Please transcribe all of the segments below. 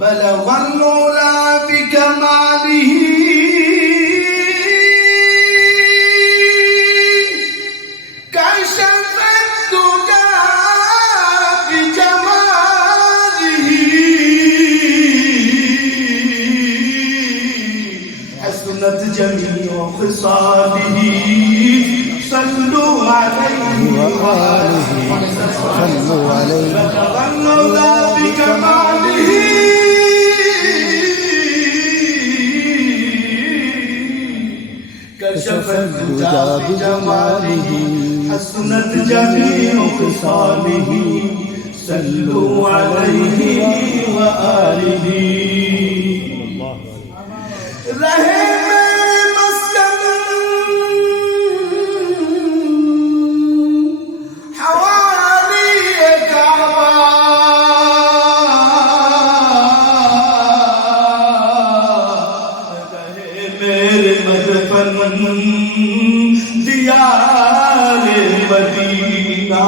بلغ العلا بكماله كشف الدجى بجماله حسنت جميع خصاله صلوا عليه وآله صلوا عليه بلغ العلا بكماله كشف الدجى بجماله حسنت جميع خصاله صلوا عليه وآله رہے مسکن حوالی کعبہ رہے میرے مدفن دیار مدینہ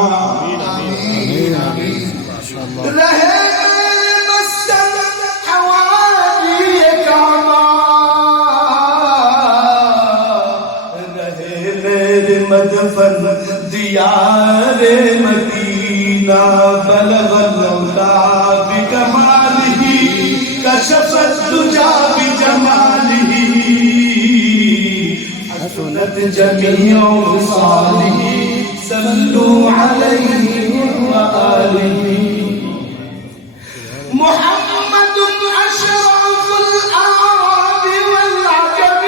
رہے مسکن حوالی کعبہ مدفن دیار مدینہ بلغ العلا بکمالہ کشف الدجى بجمالہ حسنت جميع خصاله صلوا عليه وآله محمد أشرف الأعراب والعجم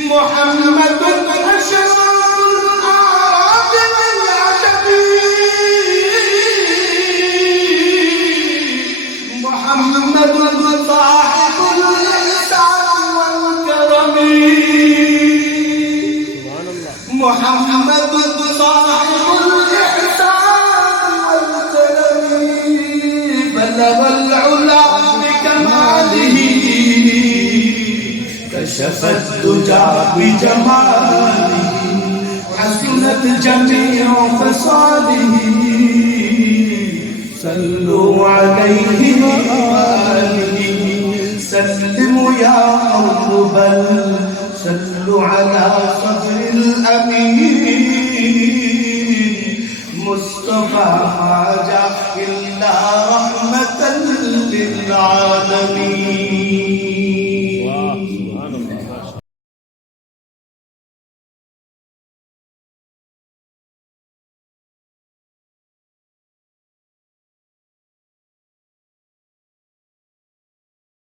محمد أشرف الأعراب والعجم محمد صاحب الإحسان والكرم محمد صاحب الإحسان والكرم بلغ العلا بكماله كشف الدجى بجماله حسنت جميع خصاله صلوا عليه وآله سلموا يا قوم بل صلوا على صدر الأمين مصطفى ما جاء إلا رحمة للعالمين